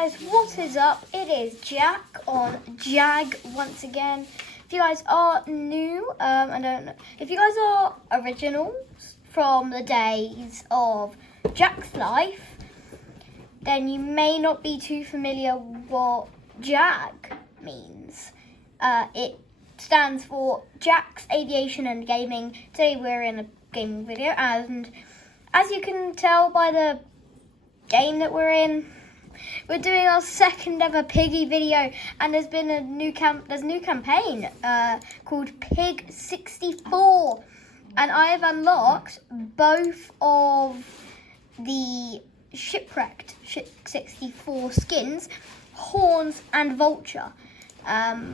guys, what is up? It is Jack on Jag once again. If you guys are new, I don't know. If you guys are originals from the days of Jack's life, then you may not be too familiar what Jag means. It stands for Jack's Aviation and Gaming. Today we're in a gaming video, and as you can tell by the game that we're in, we're doing our second ever Piggy video, and there's been a new campaign called Pig 64, and I have unlocked both of the shipwrecked Ship 64 skins, Horns and Vulture. I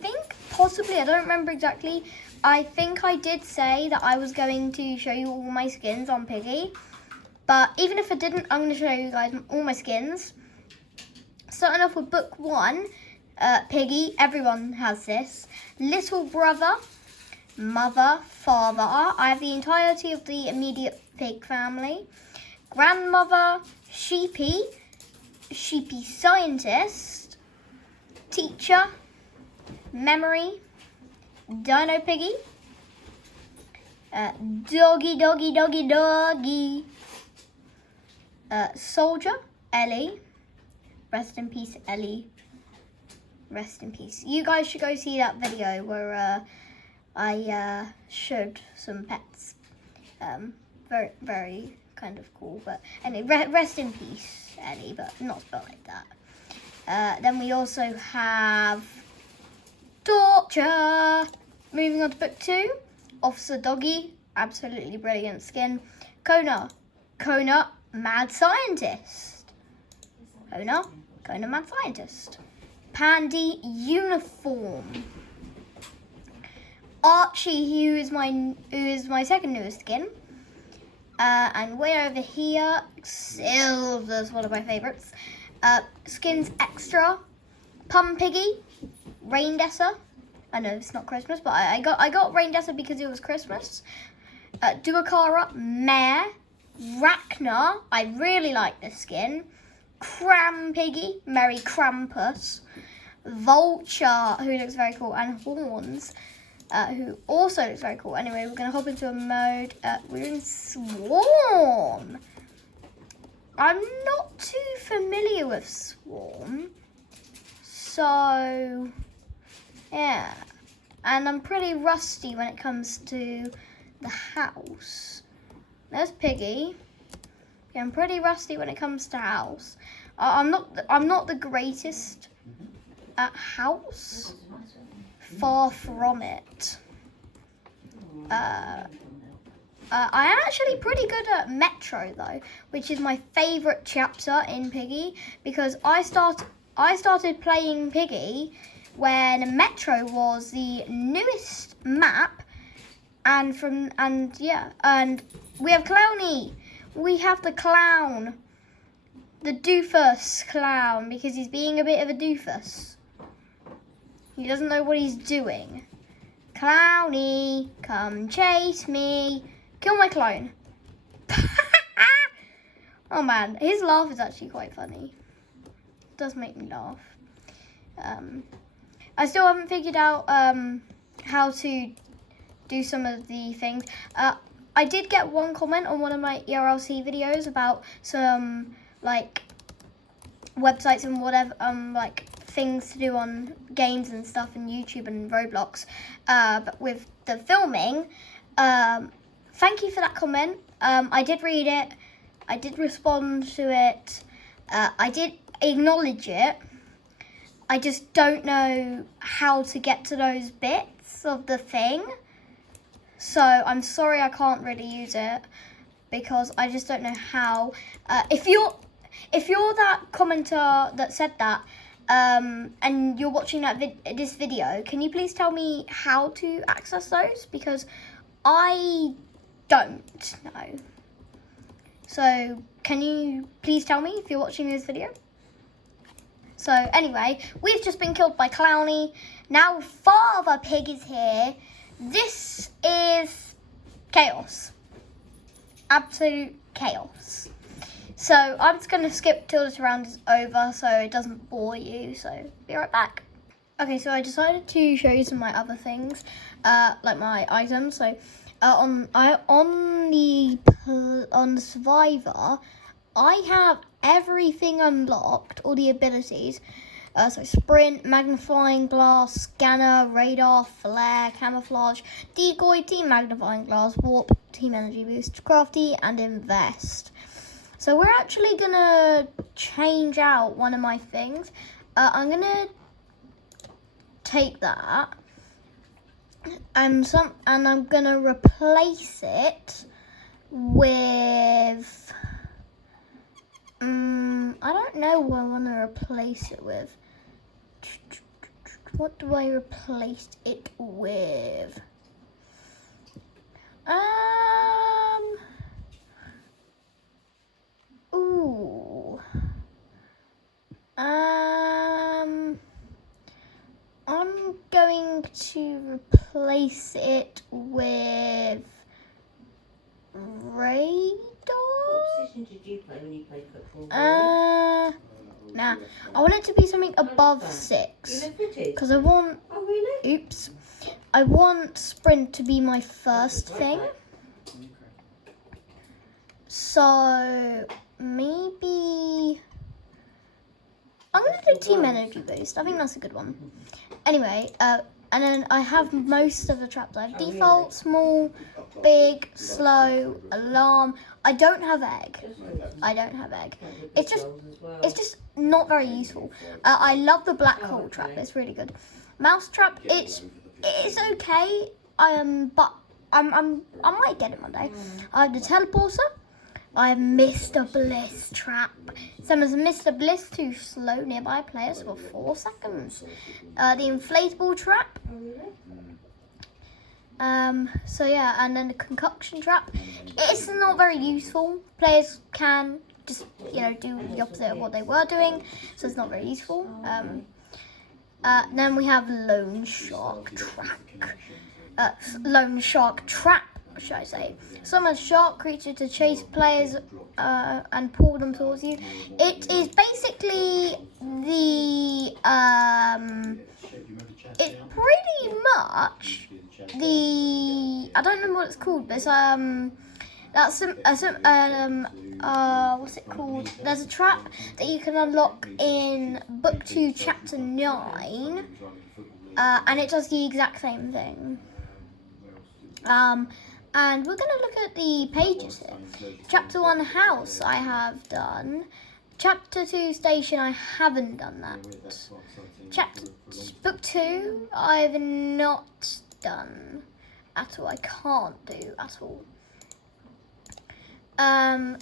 think possibly, I don't remember exactly, I think I did say that I was going to show you all my skins on Piggy. But even if I didn't, I'm going to show you guys all my skins. Starting off with book 1, Piggy. Everyone has this. Little brother, mother, father. I have the entirety of the immediate pig family. Grandmother, sheepy scientist, teacher, memory, dino piggy, doggy. Soldier, Ellie. Rest in peace, Ellie. Rest in peace. You guys should go see that video where I showed some pets. Very, very kind of cool. But anyway, rest in peace, Ellie, but not spelled like that. Then we also have Torture. Moving on to book 2, Officer Doggy. Absolutely brilliant skin. Kona, Mad Scientist. Kona, Mad Scientist. Pandy, Uniform. Archie, who is my second newest skin. And way over here, Silver's one of my favourites. Skins Extra, Pum Piggy, Rain Desser. I know it's not Christmas, but I got Rain Desser because it was Christmas. Duakara, Mare. Rachna, I really like this skin. Cram Piggy, Merry Krampus. Vulture, who looks very cool, and Horns, who also looks very cool. Anyway, we're going to hop into a mode. We're in Swarm. I'm not too familiar with Swarm, so yeah. And I'm pretty rusty when it comes to the house. There's Piggy. Yeah, I'm pretty rusty when it comes to house. I'm not the greatest at house. Far from it. I am actually pretty good at Metro though, which is my favourite chapter in Piggy, because I started playing Piggy when Metro was the newest map, and we have Clowny. We have the clown. The doofus clown, because he's being a bit of a doofus. He doesn't know what he's doing. Clowny, come chase me. Kill my clone. Oh man, his laugh is actually quite funny. It does make me laugh. I still haven't figured out how to do some of the things. I did get one comment on one of my ERLC videos about some like websites and whatever, like things to do on games and stuff and YouTube and Roblox. But with the filming, thank you for that comment. I did read it. I did respond to it. I did acknowledge it. I just don't know how to get to those bits of the thing. So I'm sorry I can't really use it because I just don't know how. If you're that commenter that said that, and you're watching this video, can you please tell me how to access those? Because I don't know. So can you please tell me if you're watching this video? So anyway, we've just been killed by Clowny. Now Father Pig is here. This is chaos. Absolute chaos. So I'm just going to skip till this round is over so it doesn't bore you. So be right back. Okay, so I decided to show you some of my other things, like my items. So on the Survivor, I have everything unlocked, all the abilities. So sprint, magnifying glass, scanner, radar, flare, camouflage, decoy, team magnifying glass, warp, team energy boost, crafty, and invest. So we're actually gonna change out one of my things. I'm gonna take that and I'm gonna replace it with I don't know what I want to replace it with. What do I replace it with? I'm going to replace it with radar. What position did you play when you played football? Nah, I want it to be something above 6. Because I want... Oh, really? Oops. I want sprint to be my first thing. So, maybe... I'm going to do team energy boost. I think that's a good one. Anyway, and then I have most of the traps. I have default, small, big, slow, alarm. I don't have egg. It's just not very useful. I love the black hole trap. It's really good. Mouse trap. It's okay. But I might get it one day. I have the teleporter. I have Mr. Bliss trap. Summons Mr. Bliss to slow nearby players for 4 seconds. The inflatable trap. So yeah, and then the concoction trap. It's not very useful. Players can just, do the opposite of what they were doing, so it's not very useful. Then we have Lone Shark Trap, should I say. Summon shark creature to chase players and pull them towards you. It is basically it's pretty much I don't know what it's called, but it's what's it called? There's a trap that you can unlock in Book 2, Chapter 9, and it does the exact same thing. And we're going to look at the pages here. Chapter 1, House, I have done. Chapter 2, Station, I haven't done that. Book 2, I've not done at all. I can't do at all.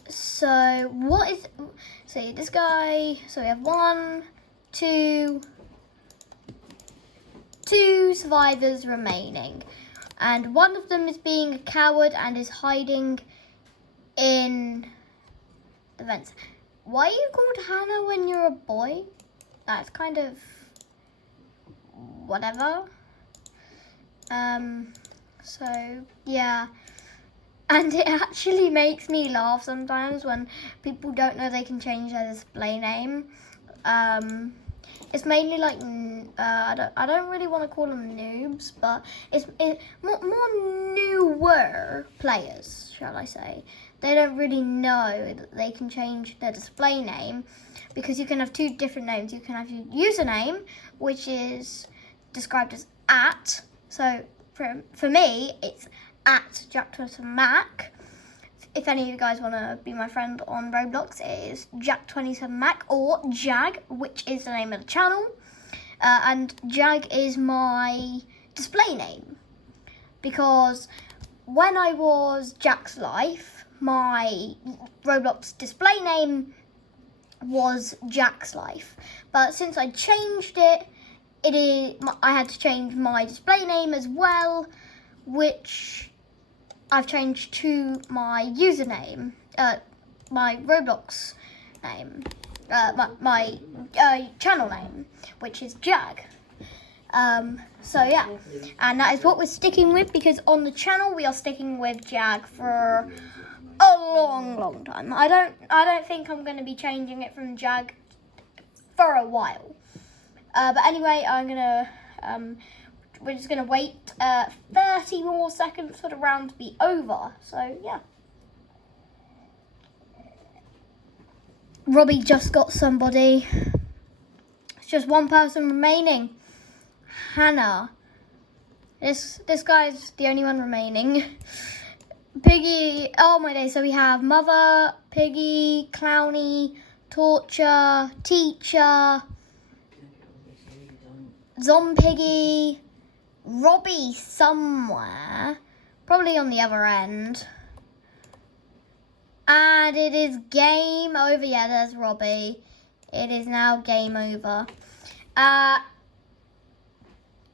So this guy, so we have 2 survivors remaining. And one of them is being a coward and is hiding in the vents. Why are you called Hannah when you're a boy? That's kind of whatever. So yeah. And it actually makes me laugh sometimes when people don't know they can change their display name. It's mainly like I don't really want to call them noobs, but it's more newer players, shall I say. They don't really know that they can change their display name, because you can have 2 different names. You can have your username, which is described as @. So for me, it's @JackTwentySevenMac. If any of you guys want to be my friend on Roblox, it is Jack27Mac or Jag, which is the name of the channel. And Jag is my display name, because when I was Jack's Life, my Roblox display name was Jack's Life. But since I changed it, I had to change my display name as well, which I've changed to my username, my Roblox name, my channel name, which is Jag. So yeah, and that is what we're sticking with, because on the channel we are sticking with Jag for a long time. I don't think I'm going to be changing it from Jag for a while. But anyway, we're just going to wait 30 more seconds for the round to be over. So, yeah. Robbie just got somebody. It's just one person remaining. Hannah. This guy's the only one remaining. Piggy. Oh my days. So we have Mother, Piggy, Clowny, Torture, Teacher, Zompiggy, Robbie somewhere. Probably on the other end. And it is game over. Yeah, there's Robbie. It is now game over.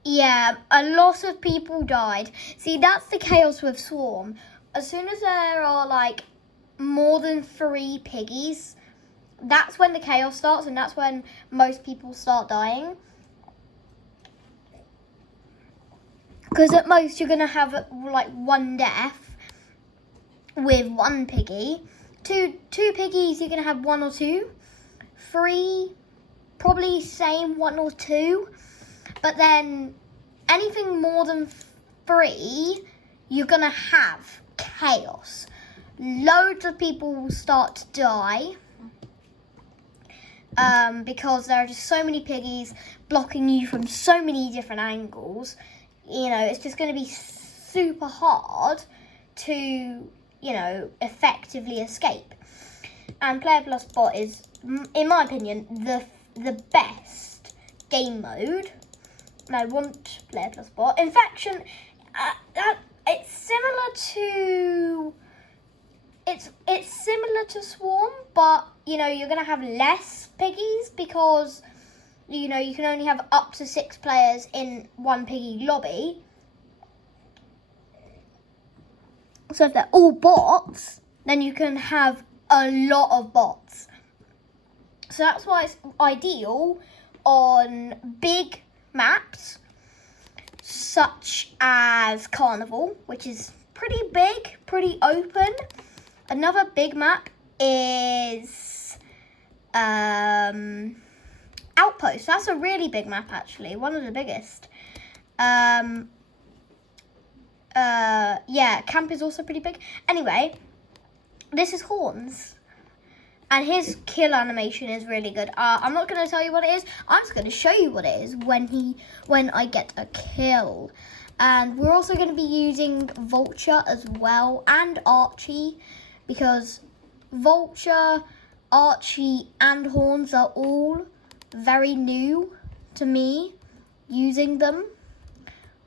Yeah, a lot of people died. See, that's the chaos with Swarm. As soon as there are, like, more than 3 piggies, that's when the chaos starts, and that's when most people start dying. Because at most, you're going to have, like, 1 death with 1 piggy. Two piggies, you're going to have 1 or 2. 3, probably same 1 or 2. But then anything more than 3, you're going to have chaos. Loads of people will start to die because there are just so many piggies blocking you from so many different angles. You know, it's just going to be super hard to, you know, effectively escape. And Player Plus Bot is, in my opinion, the best game mode. And I want Player Plus Bot. Infection, it's similar to Swarm, but you know you're gonna have less piggies because you know you can only have up to 6 players in 1 piggy lobby. So if they're all bots, then you can have a lot of bots. So that's why it's ideal on big maps such as Carnival, which is pretty big, pretty open. Another big map is Outpost. That's a really big map, actually, one of the biggest. Yeah, Camp is also pretty big. Anyway, this is Horns. And his kill animation is really good. I'm not going to tell you what it is. I'm just going to show you what it is when I get a kill. And we're also going to be using Vulture as well and Archie. Because Vulture, Archie and Horns are all very new to me using them.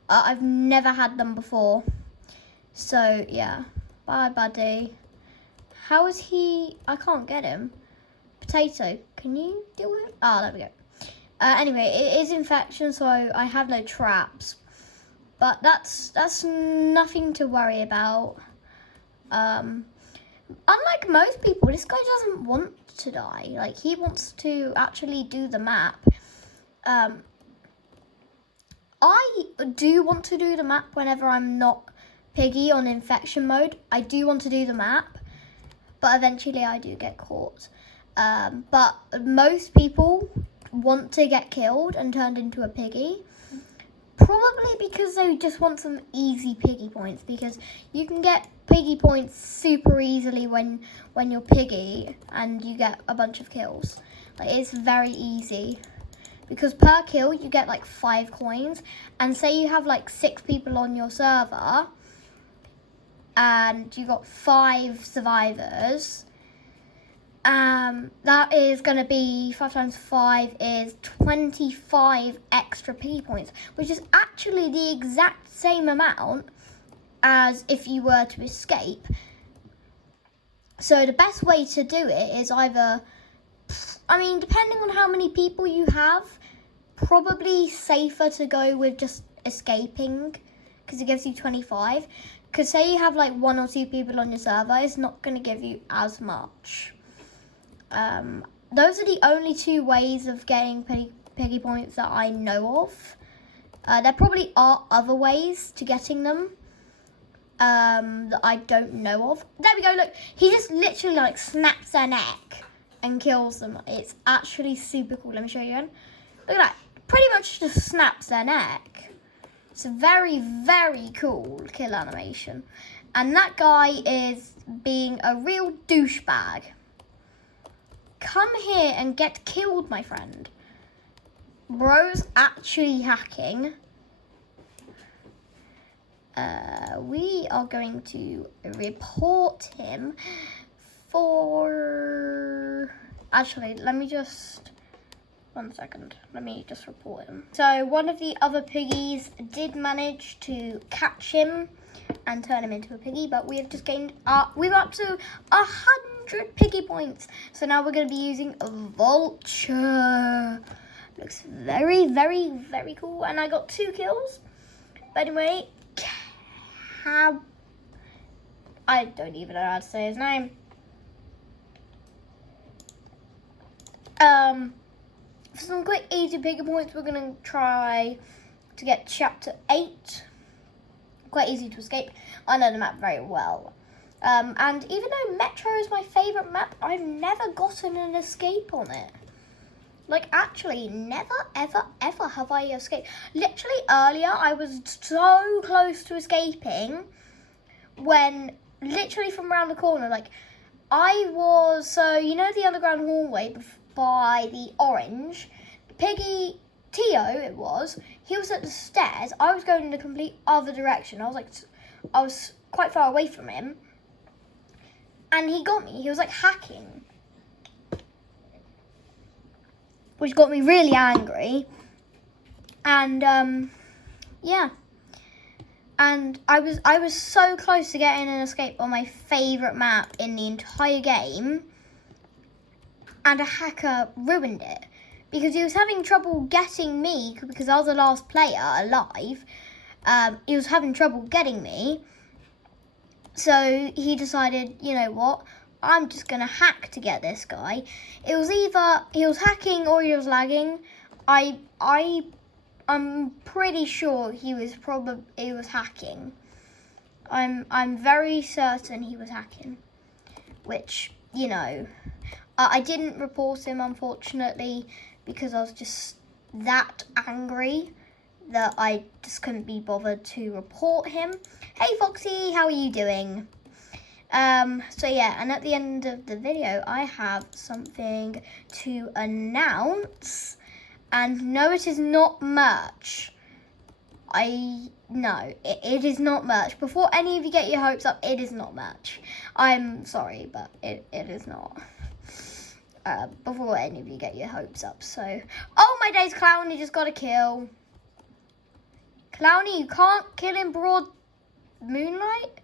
I've never had them before. So, yeah. Bye, buddy. How is he? I can't get him. Potato, can you do it? Oh, there we go. Anyway, it is infection, so I have no traps. But that's nothing to worry about. Unlike most people, this guy doesn't want to die. Like, he wants to actually do the map. I do want to do the map whenever I'm not Piggy on infection mode. I do want to do the map. But eventually I do get caught. But most people want to get killed and turned into a piggy. Probably because they just want some easy piggy points. Because you can get piggy points super easily when you're piggy and you get a bunch of kills. Like, it's very easy. Because per kill you get like 5 coins. And say you have like 6 people on your server. And you got 5 survivors. That is going to be 5 times 5 is 25 extra piggy points, which is actually the exact same amount as if you were to escape. So the best way to do it is either, I mean, depending on how many people you have, probably safer to go with just escaping because it gives you 25. Because say you have like 1 or 2 people on your server, it's not going to give you as much. Those are the only 2 ways of getting piggy points that I know of. There probably are other ways to getting them. that I don't know of. There we go, look. He just literally like snaps their neck and kills them. It's actually super cool. Let me show you again. Look at that. Pretty much just snaps their neck. It's a very, very cool kill animation. And that guy is being a real douchebag. Come here and get killed, my friend. Bro's actually hacking. We are going to report him for... Actually, let me just... 1 second. Let me just report him. So one of the other piggies did manage to catch him and turn him into a piggy, but we have just gained... we're up to 100 piggy points. So now we're going to be using a vulture. Looks very, very, very cool. And I got 2 kills. But anyway... I don't even know how to say his name. For some quick easy piggy points, we're going to try to get chapter 8. Quite easy to escape. I know the map very well. And even though Metro is my favourite map, I've never gotten an escape on it. Like, actually, never, ever, ever have I escaped. Literally, earlier, I was so close to escaping when, literally from around the corner, like, so, you know the underground hallway by the orange? Piggy, Tio, it was, he was at the stairs. I was going in the complete other direction. I was quite far away from him. And he got me. He was, like, hacking. Which got me really angry. And, yeah. And I was so close to getting an escape on my favourite map in the entire game. And a hacker ruined it. Because he was having trouble getting me, because I was the last player alive. He was having trouble getting me. So he decided, you know what? I'm just going to hack to get this guy. It was either he was hacking or he was lagging. I'm pretty sure he was hacking. I'm very certain he was hacking. Which, you know, I didn't report him, unfortunately, because I was just that angry that I just couldn't be bothered to report him. Hey Foxy, how are you doing? So yeah, and at the end of the video, I have something to announce. And no, it is not merch. No, it is not merch. Before any of you get your hopes up, it is not merch. I'm sorry, but it is not. Before any of you get your hopes up, so. Oh my days, Clowny just got a kill. Clowny, you can't kill in broad moonlight?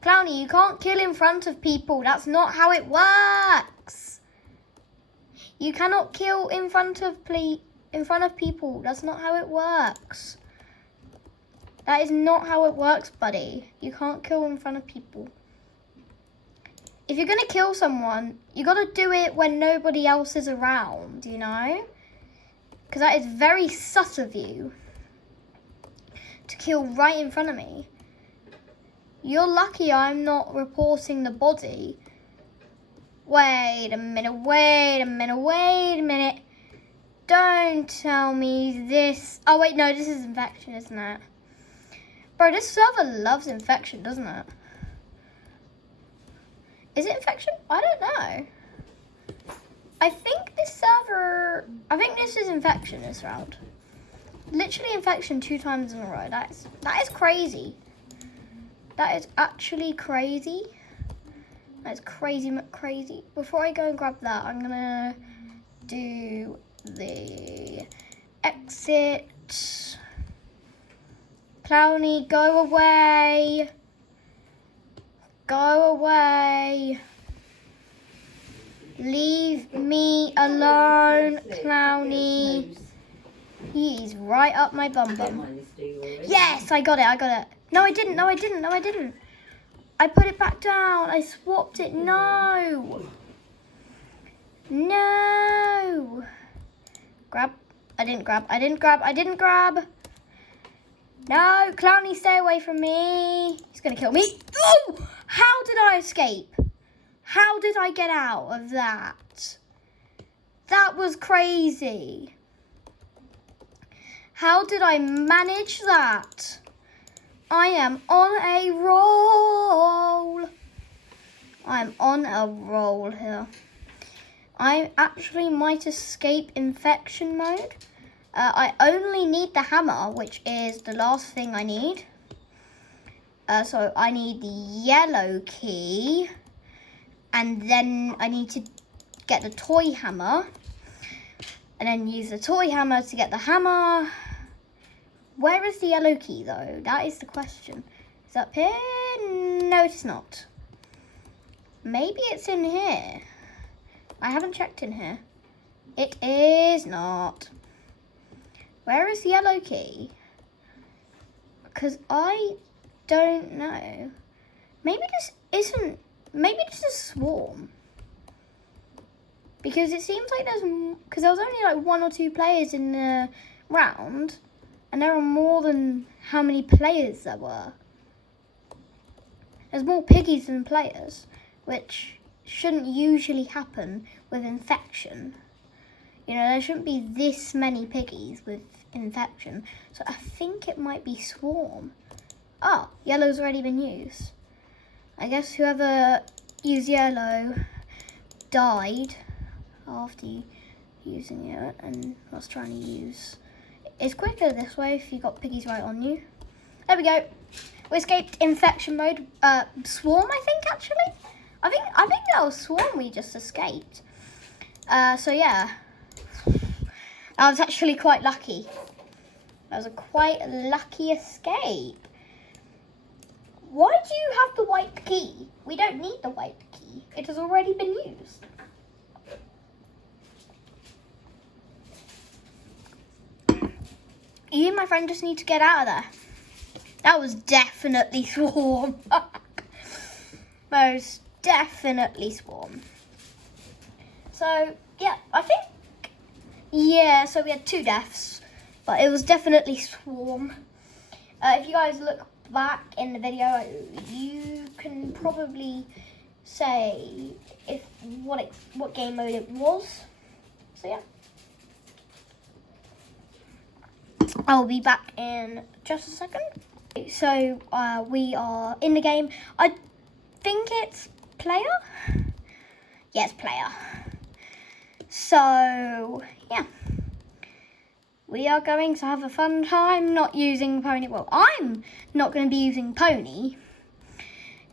Clowny, you can't kill in front of people. That's not how it works. You cannot kill in front of people. That's not how it works. That is not how it works, buddy. You can't kill in front of people. If you're going to kill someone, you got to do it when nobody else is around, you know? Because that is very sus of you to kill right in front of me. You're lucky I'm not reporting the body. Wait a minute. Don't tell me this. Oh, wait, no, this is infection, isn't it? Bro, this server loves infection, doesn't it? Is it infection? I don't know. I think this is infection this round. Literally infection 2 times in a row. That is crazy. That is actually crazy. That's crazy. Before I go and grab that, I'm gonna do the exit. Clowny, go away. Go away. Leave me alone, Clowny. He is right up my bum bum. Yes, I got it. No, I didn't. I put it back down. I swapped it. No. Grab. I didn't grab. No, Clowny, stay away from me. He's going to kill me. Oh! How did I escape? How did I get out of that? That was crazy. How did I manage that? I am on a roll. I'm on a roll here. I actually might escape infection mode. I only need the hammer, which is the last thing I need. So I need the yellow key. And then I need to get the toy hammer. And then use the toy hammer to get the hammer. Where is the yellow key, though? That is the question. Is it up here? No, it's not. Maybe it's in here. I haven't checked in here. It is not. Where is the yellow key? Because I don't know. Maybe this isn't. Maybe this is Swarm. Because it seems like because there was only like 1 or 2 players in the round. And there are more than how many players there were. There's more piggies than players, which shouldn't usually happen with infection. You know, there shouldn't be this many piggies with infection. So I think it might be Swarm. Oh, yellow's already been used. I guess whoever used yellow died after using it and was trying to use. It's quicker this way if you got piggies right on you. There we go. We escaped infection mode. Swarm, I think, actually. I think that was Swarm we just escaped. So yeah. I was actually quite lucky. That was a quite lucky escape. Why do you have the white key? We don't need the white key. It has already been used. You and my friend just need to get out of there. That was definitely Swarm. Most definitely Swarm. So, yeah, I think, yeah, so we had 2 deaths, but it was definitely Swarm. If you guys look back in the video, you can probably say what game mode it was. So, yeah. I'll be back in just a second. So we are in the game. I think it's player. Yeah, it's player. So yeah, we are going to have a fun time not using Pony. Well, I'm not going to be using Pony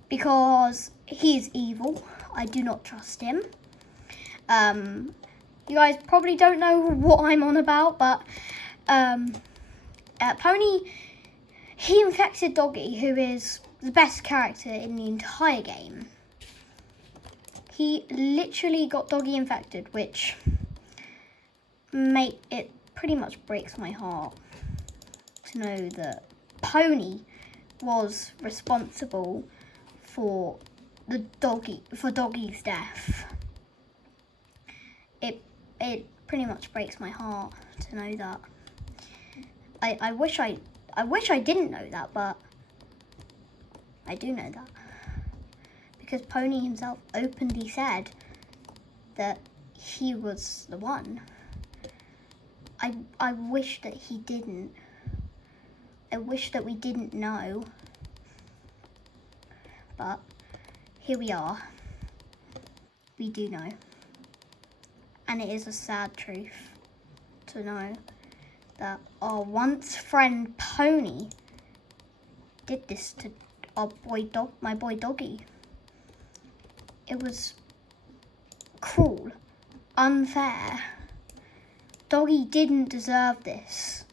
because he's evil. I do not trust him. You guys probably don't know what I'm on about, but Pony, he infected Doggy, who is the best character in the entire game. He literally got Doggy infected, which it pretty much breaks my heart to know that Pony was responsible for Doggy's death. It pretty much breaks my heart to know that. I wish I didn't know that, but I do know that. Because Pony himself openly said that he was the one. I wish that he didn't. I wish that we didn't know. But here we are. We do know. And it is a sad truth to know that our once friend Pony did this to my boy Doggy. It was cruel, unfair. Doggy didn't deserve this,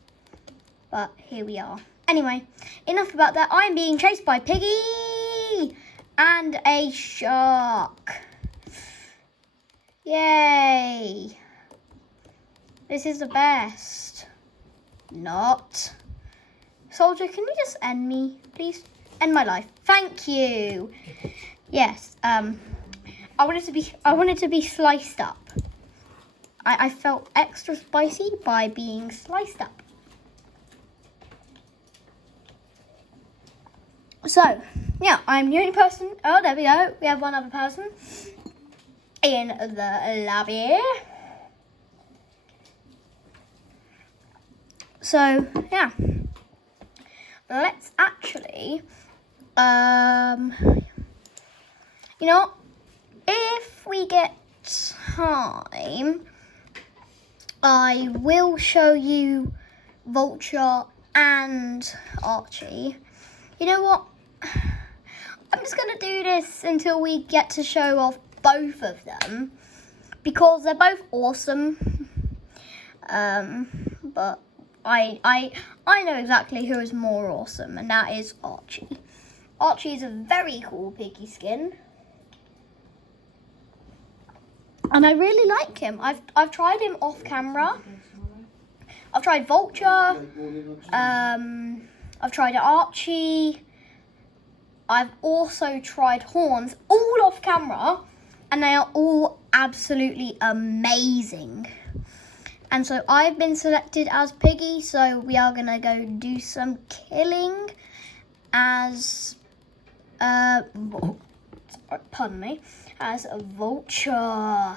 but here we are. Anyway, enough about that. I'm being chased by Piggy and a shark. Yay! This is the best. Not. Soldier, can you just end me, please? End my life. Thank you. Yes. I wanted to be sliced up. I felt extra spicy by being sliced up. So, yeah, I'm the only person. Oh, there we go. We have one other person in the lobby. So, yeah. Let's actually, you know, if we get time, I will show you Vulture and Archie. You know what? I'm just going to do this until we get to show off both of them, because they're both awesome. But I know exactly who is more awesome, and that is Archie. Archie is a very cool Piggy skin, and I really like him. I've tried him off camera. I've tried Vulture. I've tried Archie. I've also tried Horns, all off camera, and they are all absolutely amazing. And so I've been selected as Piggy, so we are going to go do some killing as, pardon me, as a Vulture.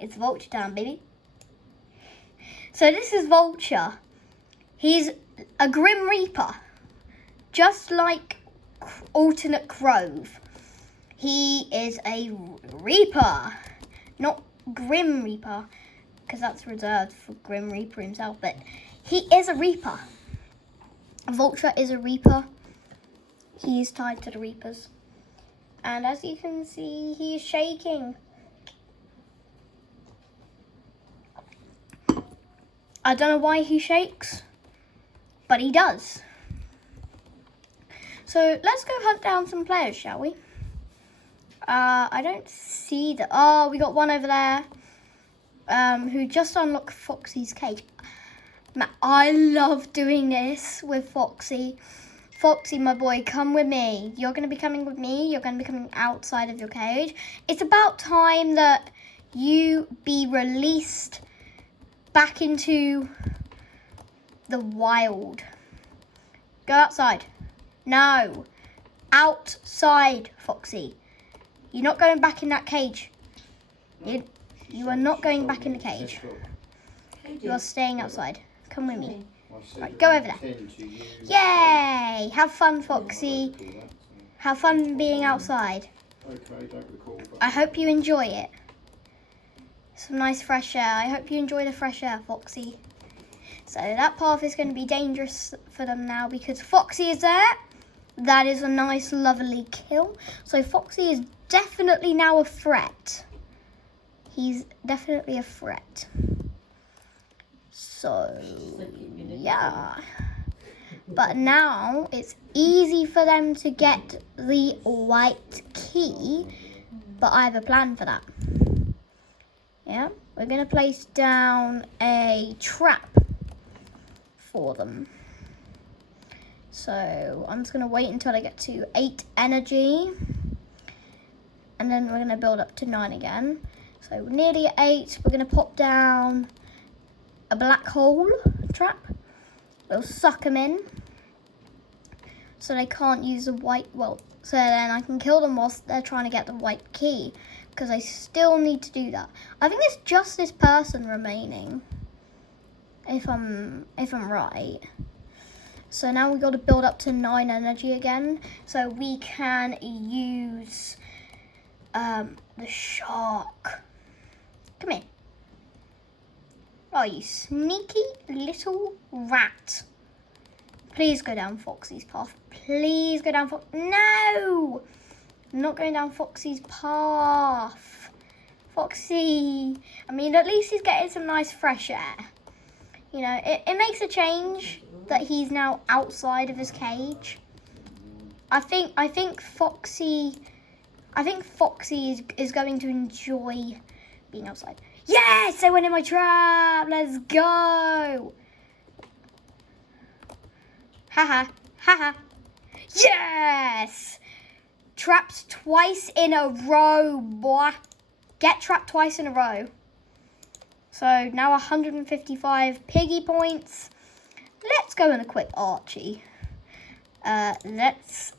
It's Vulture time, baby. So this is Vulture. He's a Grim Reaper, just like Alternate Grove. He is a Reaper, not Grim Reaper, because that's reserved for Grim Reaper himself, but he is a Reaper. Vulture is a Reaper. He is tied to the Reapers. And as you can see, he is shaking. I don't know why he shakes, but he does. So let's go hunt down some players, shall we? I don't see the... Oh, we got one over there. Who just unlocked Foxy's cage. Man, I love doing this with Foxy. Foxy, my boy, come with me. You're going to be coming with me. You're going to be coming outside of your cage. It's about time that you be released back into the wild. Go outside. No. Outside, Foxy. You're not going back in that cage. You are not going back in the cage. You are staying outside. Come with me. Right, go over there. Yay! Have fun, Foxy. Have fun being outside. I hope you enjoy it. Some nice fresh air. I hope you enjoy the fresh air, Foxy. So that path is going to be dangerous for them now because Foxy is there. That is a nice, lovely kill. So Foxy is definitely now a threat. He's definitely a threat. So, yeah. But now it's easy for them to get the white key. But I have a plan for that. Yeah, we're going to place down a trap for them. So I'm just going to wait until I get to 8 energy. And then we're going to build up to 9 again. So we're nearly at 8. We're going to pop down a black hole trap. We'll suck them in. So they can't use the white, well, so then I can kill them whilst they're trying to get the white key. Because I still need to do that. I think it's just this person remaining. If I'm right. So now we've got to build up to 9 energy again. So we can use the shark. Come here. Oh, you sneaky little rat. Please go down Foxy's path. Please go down No! I'm not going down Foxy's path. Foxy. I mean, at least he's getting some nice fresh air. You know, it makes a change that he's now outside of his cage. I think Foxy is going to enjoy being outside. Yes, I went in my trap. Let's go. Haha, haha. Yes. Trapped twice in a row, boy. Get trapped twice in a row. So now 155 Piggy points. Let's go and equip Archie. Let's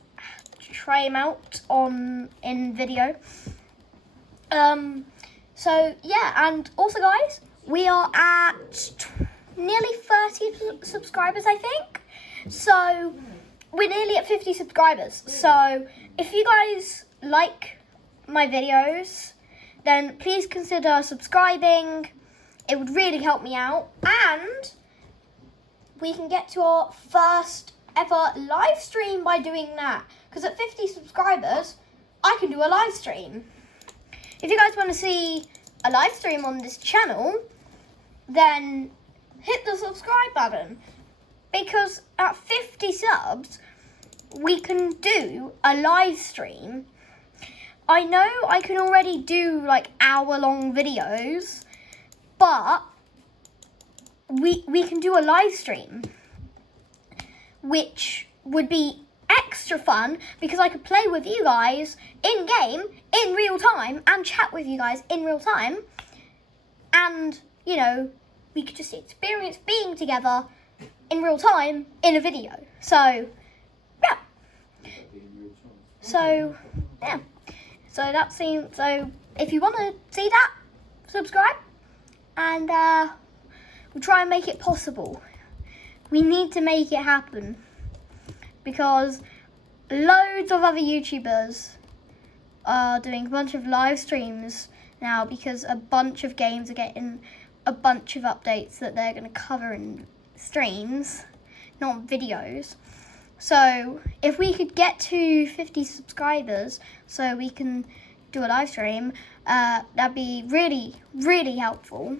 try him out in video. So yeah, and also guys, we are at nearly 30 subscribers, I think. So we're nearly at 50 subscribers. So if you guys like my videos, then please consider subscribing. It would really help me out, and we can get to our first ever live stream by doing that, because at 50 subscribers I can do a live stream. If you guys want to see a live stream on this channel, then hit the subscribe button, because at 50 subs we can do a live stream. I know I can already do like hour-long videos, but we can do a live stream, which would be extra fun because I could play with you guys in game in real time and chat with you guys in real time, and you know, we could just experience being together in real time in a video. So yeah. So yeah. So that seems, so if you want to see that, subscribe, and we'll try and make it possible. We need to make it happen, because loads of other YouTubers are doing a bunch of live streams now, because a bunch of games are getting a bunch of updates that they're going to cover in streams, not videos. So if we could get to 50 subscribers so we can do a live stream, that'd be really, really helpful.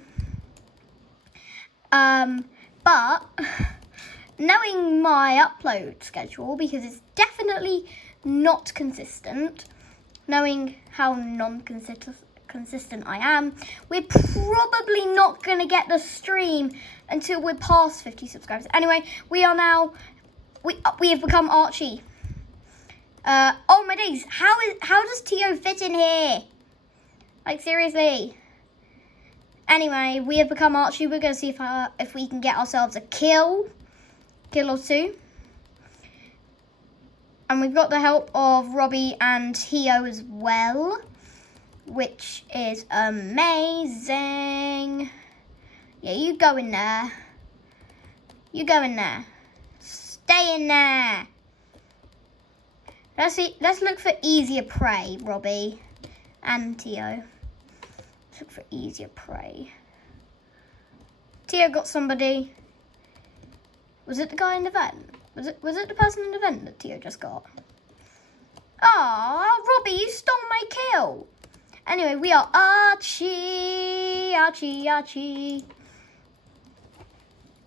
But knowing my upload schedule, because it's definitely not consistent, knowing how non-consistent I am, we're probably not going to get the stream until we're past 50 subscribers. Anyway, we are now... We have become Archie. Oh my days! How does Tio fit in here? Like seriously. Anyway, we have become Archie. We're gonna see if we can get ourselves a kill or two. And we've got the help of Robbie and Tio as well, which is amazing. Yeah, you go in there. You go in there. Stay in there. Let's look for easier prey, Robbie and Tio. Let's look for easier prey. Tio got somebody. Was it the guy in the vent? Was it the person in the vent that Tio just got? Oh, Robbie, you stole my kill. Anyway, we are Archie.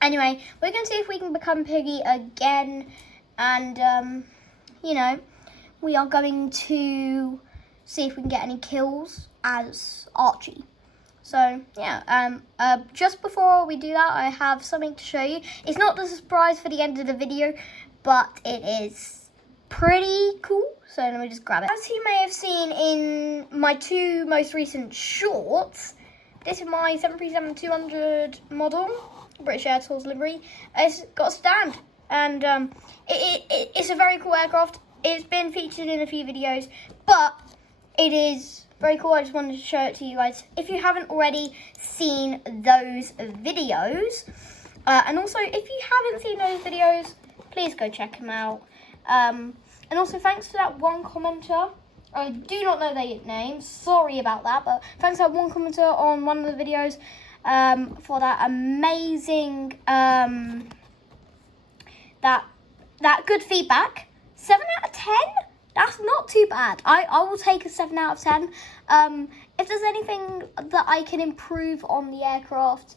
Anyway, we're going to see if we can become Piggy again, and, you know, we are going to see if we can get any kills as Archie. So, yeah, just before we do that, I have something to show you. It's not the surprise for the end of the video, but it is pretty cool, so let me just grab it. As you may have seen in my two most recent shorts, this is my 737-200 model. British Air Tours livery. It's got a stand, and it's a very cool aircraft. It's been featured in a few videos, but it is very cool. I just wanted to show it to you guys if you haven't already seen those videos. And also, if you haven't seen those videos, please go check them out. And also, thanks to that one commenter. I do not know their name, sorry about that, but thanks to that one commenter on one of the videos for that amazing, that good feedback. 7 out of 10? That's not too bad. I will take a 7 out of 10. If there's anything that I can improve on the aircraft,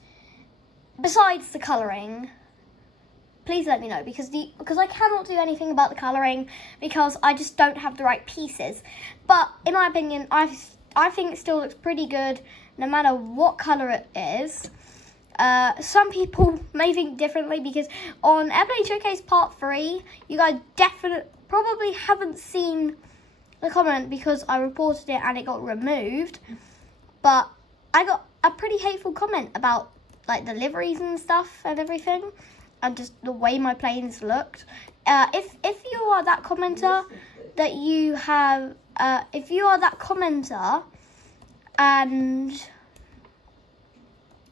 besides the colouring, please let me know, because I cannot do anything about the colouring because I just don't have the right pieces. But in my opinion, I think it still looks pretty good no matter what colour it is. Some people may think differently, because on Airplane Showcase Part 3, you guys probably haven't seen the comment because I reported it and it got removed. But I got a pretty hateful comment about like the liveries and stuff and everything, and just the way my planes looked. If you are that commenter, that you have, if you are that commenter and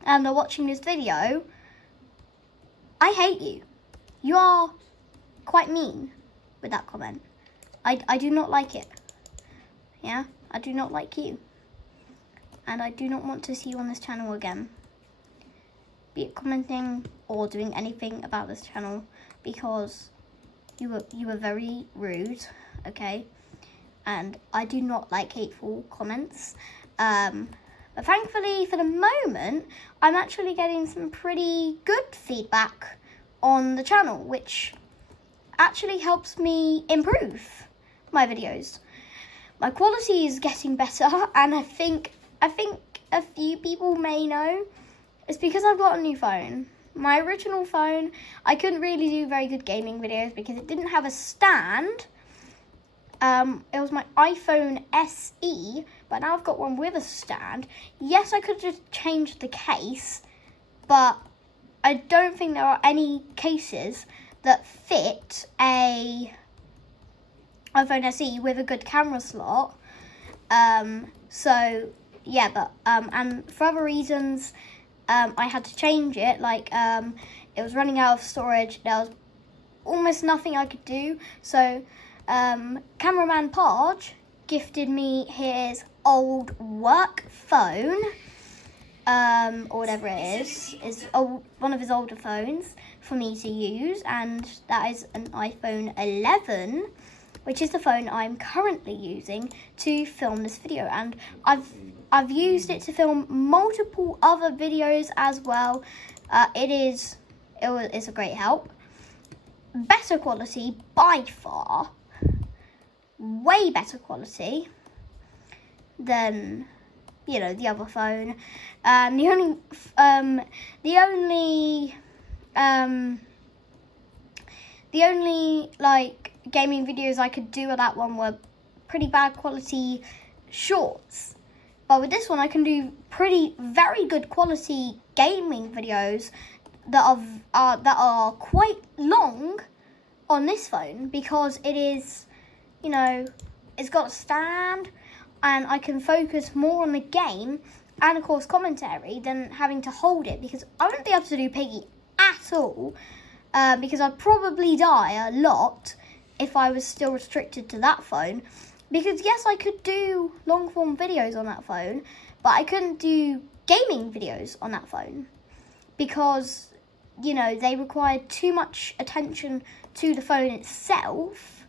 are watching this video, I hate you. You are quite mean with that comment. I do not like it. Yeah, I do not like you. And I do not want to see you on this channel again. Be it commenting or doing anything about this channel, because you were very rude, okay? And I do not like hateful comments. But thankfully, for the moment, I'm actually getting some pretty good feedback on the channel, which actually helps me improve my videos. My quality is getting better, and I think a few people may know it's because I've got a new phone. My original phone, I couldn't really do very good gaming videos because it didn't have a stand. It was my iPhone SE, but now I've got one with a stand. Yes, I could just change the case, but I don't think there are any cases that fit a iPhone SE with a good camera slot. So yeah, but and for other reasons, I had to change it. Like it was running out of storage. There was almost nothing I could do. So cameraman Podge gifted me his old work phone, or whatever it is one of his older phones for me to use, and that is an iPhone 11, which is the phone I'm currently using to film this video. And I've used it to film multiple other videos as well. It's a great help. Better quality by far. Way better quality than, you know, the other phone. The only like gaming videos I could do with that one were pretty bad quality shorts. But with this one, I can do very good quality gaming videos that are quite long on this phone, because it is, you know, it's got a stand, and I can focus more on the game and of course commentary than having to hold it, because I wouldn't be able to do Piggy at all, because I'd probably die a lot if I was still restricted to that phone. Because yes, I could do long form videos on that phone, but I couldn't do gaming videos on that phone, because, you know, they required too much attention to the phone itself,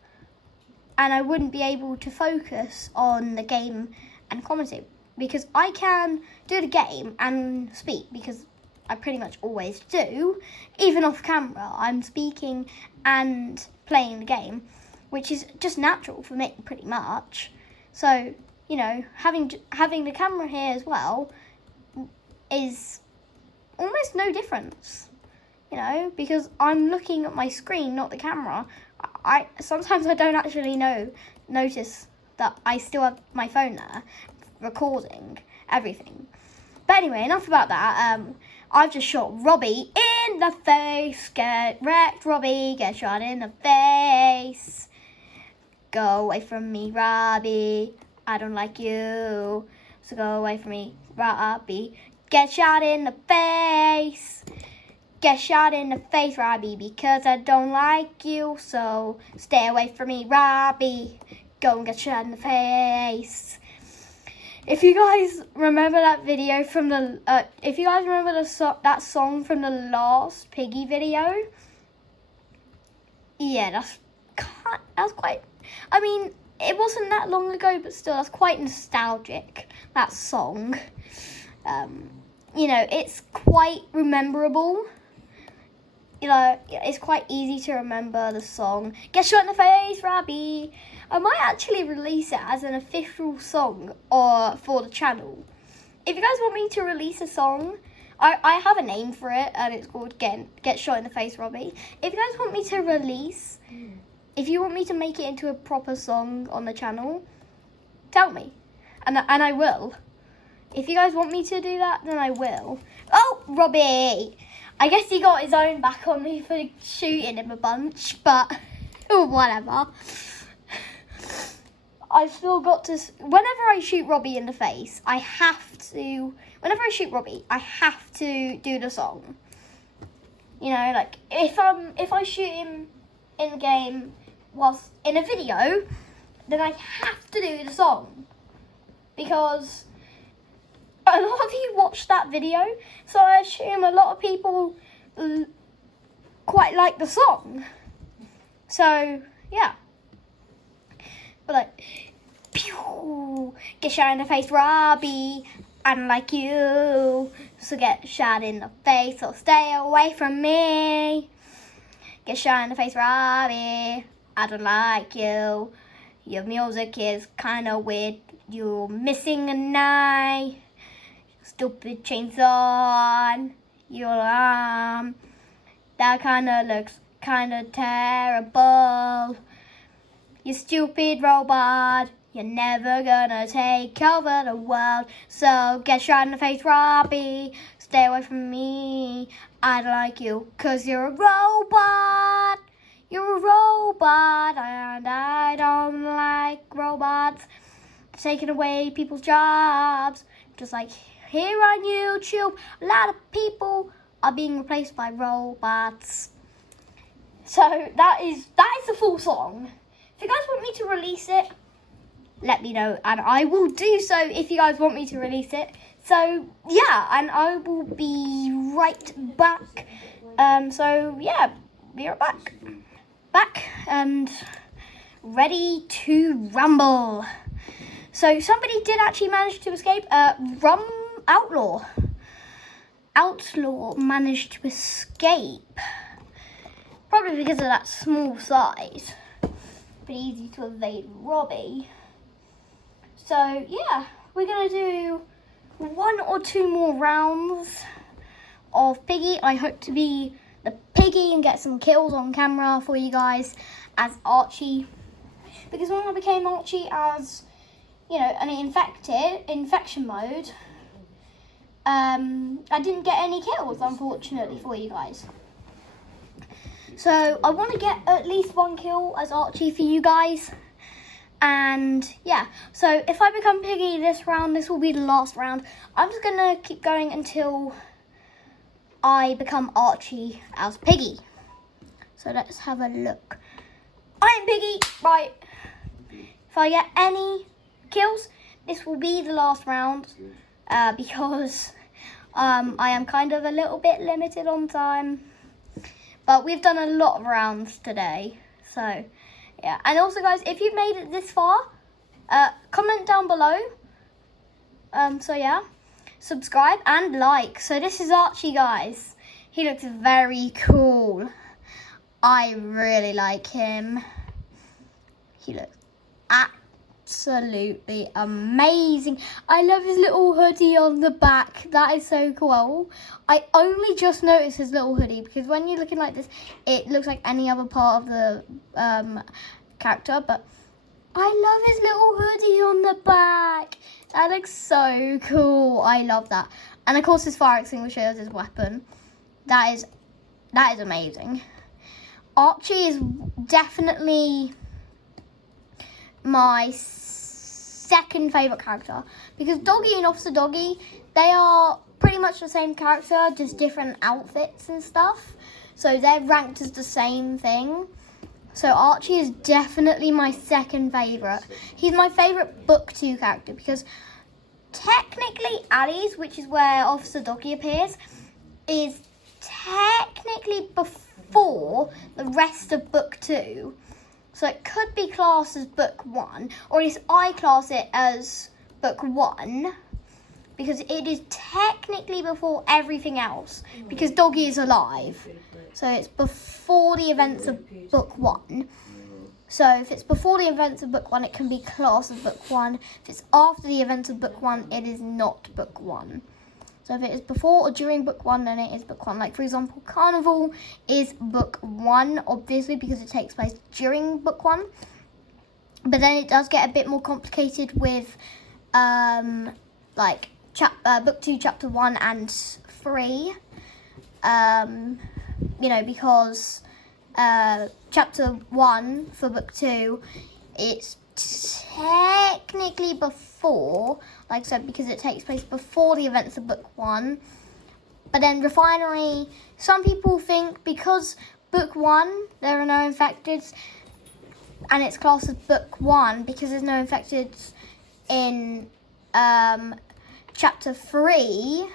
and I wouldn't be able to focus on the game and commentate, because I can do the game and speak, because I pretty much always do. Even off camera, I'm speaking and playing the game, which is just natural for me, pretty much. So, you know, having the camera here as well is almost no difference, you know, because I'm looking at my screen, not the camera. Sometimes I don't actually notice that I still have my phone there, recording everything. But anyway, enough about that. I've just shot Robbie in the face. Get wrecked, Robbie. Get shot in the face. Go away from me, Robbie. I don't like you. So go away from me, Robbie. Get shot in the face. Get shot in the face, Robbie, because I don't like you. So stay away from me, Robbie. Go and get shot in the face. If you guys remember that video from the, if you guys remember that song from the last Piggy video, yeah, that's quite, I mean, it wasn't that long ago, but still, that's quite nostalgic, that song. You know, it's quite rememberable. You know, it's quite easy to remember the song. Get shot in the face, Robbie. I might actually release it as an official song for the channel. If you guys want me to release a song, I have a name for it, and it's called Get Shot in the Face, Robbie. If you guys want me to release, if you want me to make it into a proper song on the channel, tell me, and I will. If you guys want me to do that, then I will. Oh, Robbie! I guess he got his own back on me for shooting him a bunch, but whatever. I've still got to. Whenever I shoot Robbie in the face, I have to. Whenever I shoot Robbie, I have to do the song. You know, like if I shoot him in the game whilst in a video, then I have to do the song because a lot of you watched that video, so I assume a lot of people quite like the song. So yeah, but like, pew, get shot in the face, Robbie. I don't like you, so get shot in the face, so stay away from me. Get shot in the face, Robbie. I don't like you. Your music is kinda weird. You're missing an eye. Stupid chains on your arm. That kinda looks kinda terrible. You stupid robot. You're never gonna take over the world. So get shot in the face, Robbie. Stay away from me. I don't like you, 'cause you're a robot. You're a robot, and I don't like robots taking away people's jobs. Just like here on YouTube, a lot of people are being replaced by robots. So that is the full song. If you guys want me to release it, let me know, and I will do so if you guys want me to release it. So yeah, and I will be right back. So yeah, be right back. Back and ready to rumble. So somebody did actually manage to escape. Outlaw managed to escape. Probably because of that small size. Pretty easy to evade Robbie. So yeah, we're gonna do 1 or 2 more rounds of Piggy. I hope to be the Piggy and get some kills on camera for you guys as Archie. Because when I became Archie as, you know, an infection mode, I didn't get any kills, unfortunately, for you guys. So I want to get at least 1 kill as Archie for you guys. And yeah, so if I become Piggy this round, this will be the last round. I'm just gonna keep going until I become Archie as Piggy. So let's have a look. I'm Piggy, right? If I get any kills, this will be the last round because I am kind of a little bit limited on time. But we've done a lot of rounds today, so yeah. And also, guys, if you've made it this far, comment down below. So yeah, subscribe and like. So this is Archie, guys. He looks very cool. I really like him. He looks absolutely amazing. I love his little hoodie on the back. That is so cool. I only just noticed his little hoodie because when you're looking like this, it looks like any other part of the character, but I love his little hoodie on the back. That looks so cool. I love that. And of course his fire extinguisher is his weapon. That is amazing. Archie is definitely my second favourite character because Doggy and Officer Doggy, they are pretty much the same character, just different outfits and stuff. So they're ranked as the same thing. So Archie is definitely my second favourite. He's my favourite Book 2 character because technically Ali's, which is where Officer Doggy appears, is technically before the rest of Book 2. So it could be classed as Book 1, or at least I class it as Book 1, because it is technically before everything else, because Doggy is alive. So it's before the events of Book 1. So if it's before the events of Book 1, it can be classed as Book 1. If it's after the events of Book 1, it is not Book 1. So if it is before or during Book 1, then it is Book 1. Like, for example, Carnival is Book 1, obviously, because it takes place during Book 1. But then it does get a bit more complicated with, like, Book 2, Chapter 1 and 3. You know, because Chapter 1 for Book 2, it's technically before, like I said, because it takes place before the events of book 1. But then Refinery, some people think because book 1, there are no infecteds, and it's classed as book 1 because there's no infecteds in chapter 3,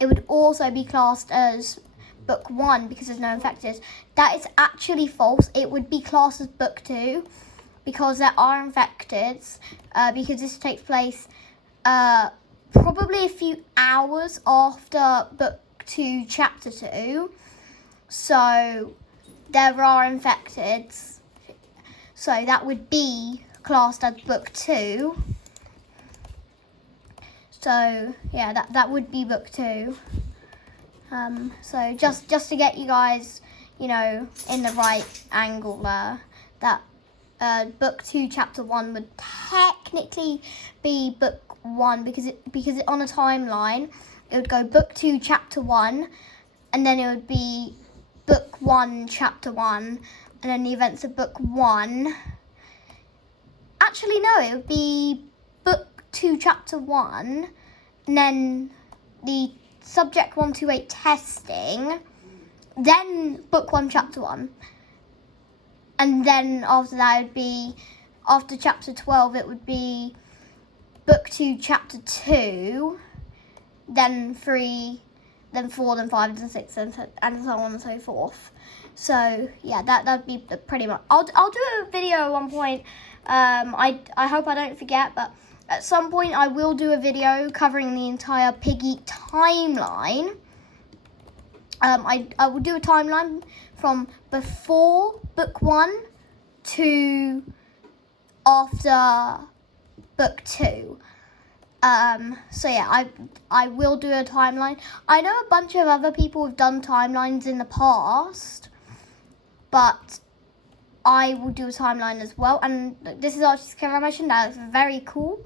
it would also be classed as book 1 because there's no infecteds. That is actually false. It would be classed as book 2 because there are infecteds, because this takes place probably a few hours after book 2 chapter 2. So there are infecteds. So that would be classed as book 2. So yeah, that would be book 2. So just to get you guys, in the right angle there, that book 2 chapter 1 would technically be book 1 because it on a timeline it would go book 2 chapter 1, and then it would be book 1 chapter 1, and then the events of book 1. Actually no, it would be book 2 chapter 1, and then the subject 128 testing, then book 1 chapter 1, and then after that it would be, after chapter 12 it would be book 2 chapter 2, then 3, then 4, then 5, then 6, and so on and so forth. So yeah, that'd be pretty much. I'll do a video at one point. I hope I don't forget, but at some point I will do a video covering the entire Piggy timeline. I will do a timeline from before book 1 to after book 2. So yeah, I will do a timeline. I know a bunch of other people have done timelines in the past, but I will do a timeline as well. And this is Archie's confirmation. That is very cool.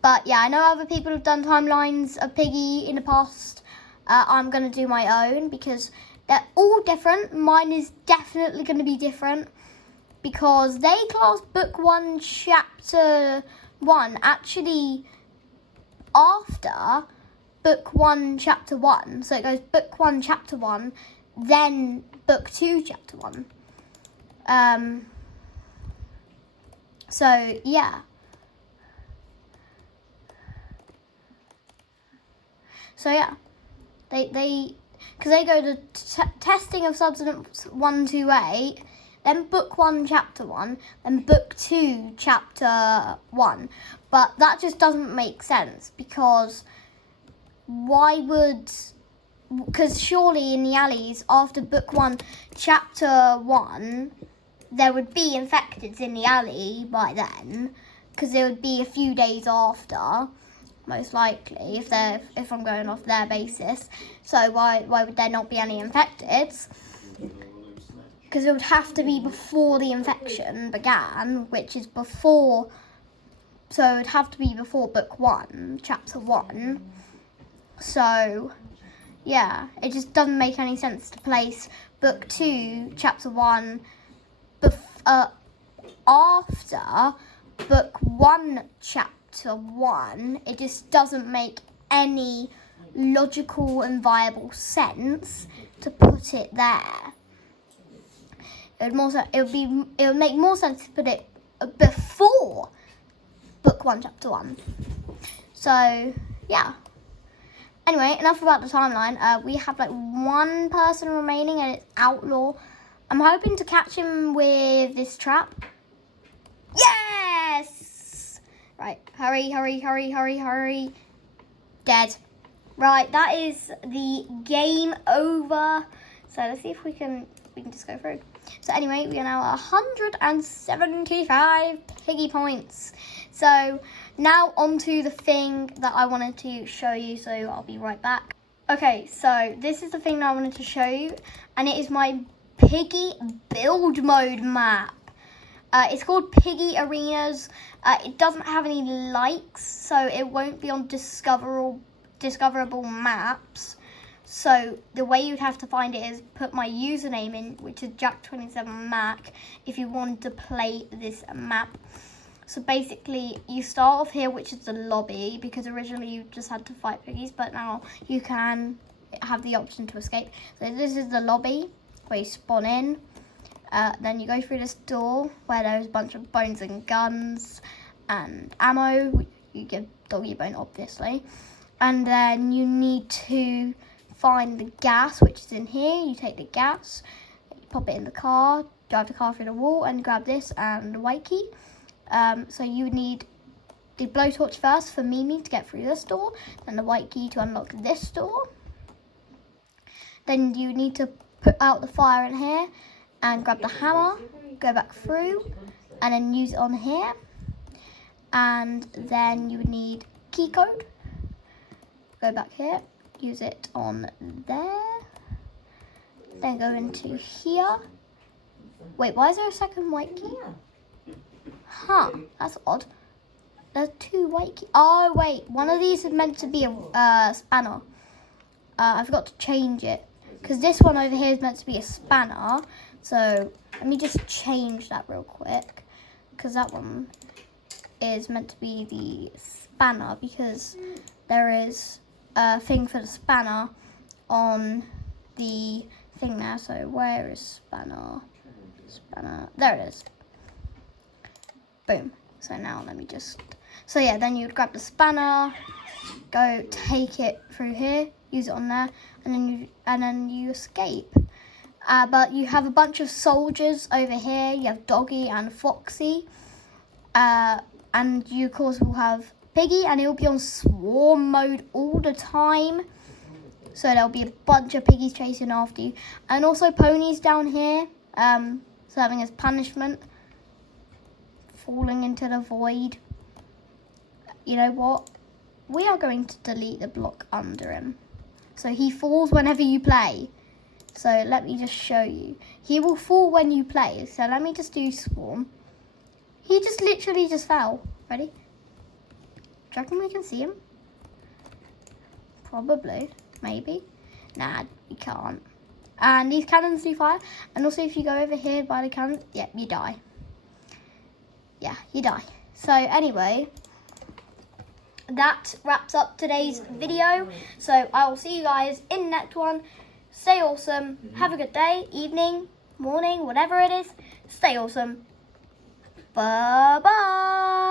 But yeah, I know other people have done timelines of Piggy in the past. I'm going to do my own because they're all different. Mine is definitely going to be different because they class book 1 chapter 1 actually after book 1 chapter 1. So it goes book 1 chapter 1, then book 2 chapter 1. So yeah. So yeah, they because they go to testing of substance 128, then book 1 chapter 1, then book 2 chapter 1. But that just doesn't make sense because because surely in the alleys after book 1 chapter 1 there would be infecteds in the alley by then, because it would be a few days after, most likely, if I'm going off their basis. So why would there not be any infecteds? Because it would have to be before the infection began, which is before. So it would have to be before book 1 chapter 1. So yeah, it just doesn't make any sense to place book 2 chapter 1 after book 1 chapter 1. It just doesn't make any logical and viable sense to put it there. It would make more sense to put it before book 1 chapter 1. So yeah. Anyway, enough about the timeline. We have like one person remaining, and it's Outlaw. I'm hoping to catch him with this trap. Yes! Right, hurry. Dead. Right, that is the game over. So let's see if we can just go through. So anyway, we are now at 175 Piggy points. So now onto the thing that I wanted to show you, so I'll be right back. Okay, so this is the thing that I wanted to show you, and it is my Piggy build mode map. It's called Piggy Arenas. It doesn't have any likes, so it won't be on discoverable maps. So the way you'd have to find it is put my username in, which is Jack27Mac, if you wanted to play this map. So basically, you start off here, which is the lobby, because originally you just had to fight piggies, but now you can have the option to escape. So this is the lobby where you spawn in. Then you go through this door where there's a bunch of bones and guns and ammo. You give doggy a bone, obviously. And then you need to find the gas, which is in here. You take the gas, you pop it in the car, drive the car through the wall, and grab this and the white key. So you would need the blowtorch first for Mimi to get through this door, then the white key to unlock this door. Then you need to put out the fire in here and grab the hammer, go back through, and then use it on here. And then you would need key code. Go back here, use it on there. Then go into here. Wait, why is there a second white key? Huh, that's odd. There's 2 white keys. Oh, wait, one of these is meant to be a spanner. I forgot to change it, because this one over here is meant to be a spanner. So let me just change that real quick, because that one is meant to be the spanner, because there is a thing for the spanner on the thing now. So where is spanner? Spanner, there it is. Boom. So now let me just, so yeah, then you'd grab the spanner, go take it through here, use it on there, and then you escape. But you have a bunch of soldiers over here. You have Doggy and Foxy, and you of course will have Piggy, and he'll be on swarm mode all the time. So there'll be a bunch of piggies chasing after you, and also ponies down here, serving as punishment, falling into the void. You know what? We are going to delete the block under him, so he falls whenever you play. So let me just show you. He will fall when you play. So let me just do swarm. He just literally just fell. Ready? Do you reckon we can see him? Probably. Maybe. Nah, you can't. And these cannons do fire. And also if you go over here by the cannon, yeah, you die. Yeah, you die. So anyway, that wraps up today's video. So I will see you guys in the next one. Stay awesome. Have a good day, evening, morning, whatever it is. Stay awesome. Bye-bye.